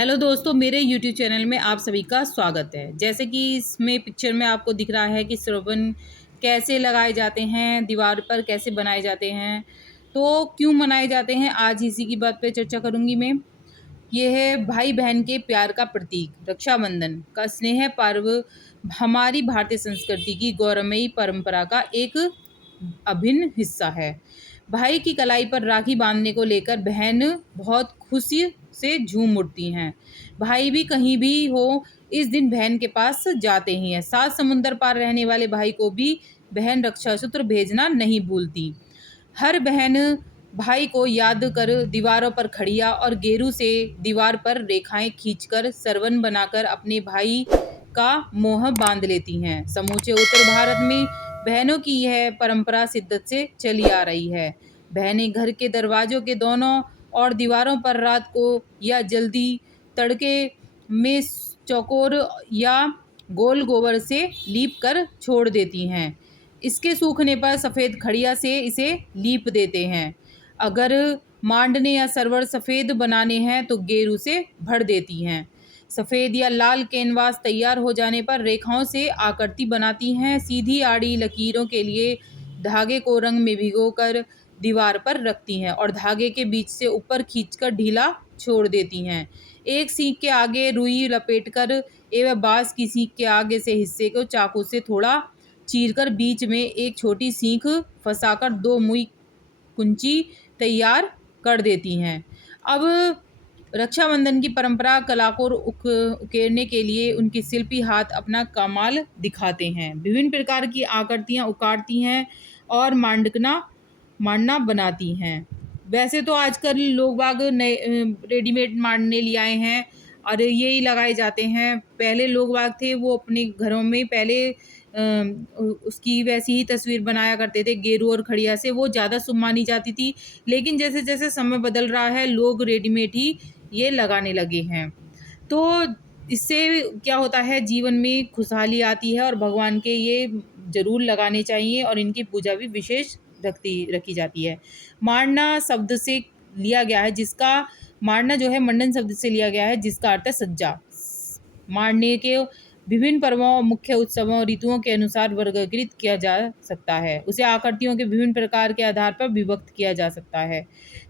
Hello दोस्तों, मेरे YouTube channel में आप सभी का स्वागत है। जैसे कि इसमें पिक्चर में आपको दिख रहा है कि श्रवण कैसे लगाए जाते हैं, दीवार पर कैसे बनाए जाते हैं, तो क्यों मनाए जाते हैं, आज इसी की बात पे चर्चा करूंगी मैं। ये है भाई बहन के प्यार का प्रतीक रक्षाबंधन का स्नेह पर्व, हमारी भारतीय संस्कृति की गौरवमयी परंपरा का एक अभिन्न हिस्सा है। भाई की कलाई पर राखी बांधने को लेकर बहन बहुत खुशी से झूम उठती हैं। भाई भी कहीं भी हो, इस दिन बहन के पास जाते ही हैं। 7 समुंदर पार रहने वाले भाई को भी बहन रक्षा सूत्र भेजना नहीं भूलती। हर बहन भाई को याद कर दीवारों पर खड़िया और गेरू से दीवार पर रेखाएं खींचकर सरवन बनाकर अपने भाई का मोह बांध लेती हैं। समूचे उत्तर भारत में बहनों की यह परंपरा शिद्दत से चली आ रही है। बहनें घर के दरवाजों के दोनों और दीवारों पर रात को या जल्दी तड़के में चौकोर या गोल गोबर से लीप कर छोड़ देती हैं। इसके सूखने पर सफ़ेद खड़िया से इसे लीप देते हैं। अगर मांडने या सरवर सफ़ेद बनाने हैं तो गेरू से भर देती हैं। सफ़ेद या लाल कैनवास तैयार हो जाने पर रेखाओं से आकृति बनाती हैं। सीधी आड़ी लकीरों के लिए धागे को रंग में भिगोकर दीवार पर रखती हैं और धागे के बीच से ऊपर खींचकर ढीला छोड़ देती हैं। एक सीख के आगे रुई लपेटकर एवं बांस की सीख के आगे से हिस्से को चाकू से थोड़ा चीरकर बीच में एक छोटी सीख फंसाकर 2 मुई कुंची तैयार कर देती हैं। अब रक्षाबंधन की परंपरा कला को उकेरने के लिए उनके शिल्पी हाथ अपना कमाल दिखाते हैं। विभिन्न प्रकार की आकृतियां उकारती हैं और मांडना बनाती हैं। वैसे तो आजकल लोग बाग नए रेडीमेड मांडने ले आए हैं और यही लगाए जाते हैं। पहले लोग बाग थे वो अपने घरों में पहले उसकी वैसी ही तस्वीर बनाया करते थे गेरू और खड़िया से, वो ज़्यादा शुभ मानी जाती थी। लेकिन जैसे जैसे समय बदल रहा है लोग रेडीमेड ही ये लगाने लगे हैं। तो इससे क्या होता है, जीवन में खुशहाली आती है और भगवान के ये ज़रूर लगाने चाहिए और इनकी पूजा भी विशेष रखी जाती है। मांडना शब्द से लिया गया है, जिसका मांडना जो है मंडन शब्द से लिया गया है, जिसका अर्थ है सज्जा। मांडने के विभिन्न पर्वों, मुख्य उत्सवों, ऋतुओं के अनुसार वर्गीकृत किया जा सकता है। उसे आकृतियों के विभिन्न प्रकार के आधार पर विभक्त किया जा सकता है।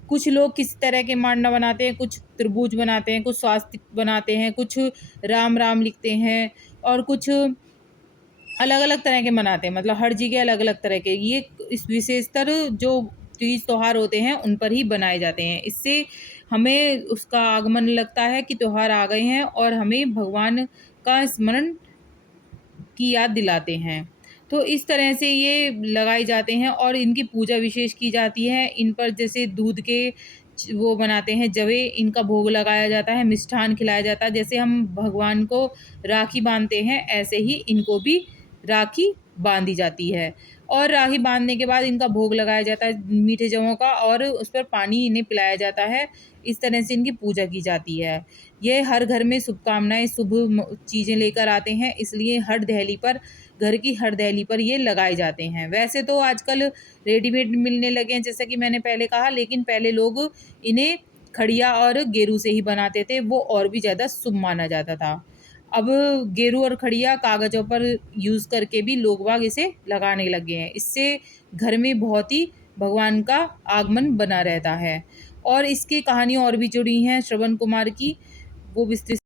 कुछ लोग किस तरह के मांडना बनाते हैं, कुछ त्रिभुज बनाते हैं, कुछ स्वास्तिक बनाते हैं, कुछ राम राम लिखते हैं और कुछ अलग अलग तरह के मनाते हैं। मतलब हर जगह अलग अलग तरह के ये इस विशेषतर जो तीज त्योहार होते हैं उन पर ही बनाए जाते हैं। इससे हमें उसका आगमन लगता है कि त्योहार आ गए हैं और हमें भगवान का स्मरण की याद दिलाते हैं। तो इस तरह से ये लगाए जाते हैं और इनकी पूजा विशेष की जाती है। इन पर जैसे दूध के वो बनाते हैं जवे, इनका भोग लगाया जाता है, मिष्ठान खिलाया जाता है। जैसे हम भगवान को राखी बांधते हैं ऐसे ही इनको भी राखी बांधी जाती है और राखी बांधने के बाद इनका भोग लगाया जाता है मीठे जवों का और उस पर पानी इन्हें पिलाया जाता है। इस तरह से इनकी पूजा की जाती है। ये हर घर में शुभकामनाएं, शुभ चीज़ें लेकर आते हैं, इसलिए हर दहली पर, घर की हर दहली पर ये लगाए जाते हैं। वैसे तो आजकल रेडीमेड मिलने लगे हैं जैसा कि मैंने पहले कहा, लेकिन पहले लोग इन्हें खड़िया और गेरू से ही बनाते थे, वो और भी ज़्यादा शुभ माना जाता था। अब गेरू और खड़िया कागज़ों पर यूज़ करके भी लोग बाग इसे लगाने लगे हैं। इससे घर में बहुत ही भगवान का आगमन बना रहता है और इसकी कहानियाँ और भी जुड़ी हैं श्रवण कुमार की, वो विस्तृत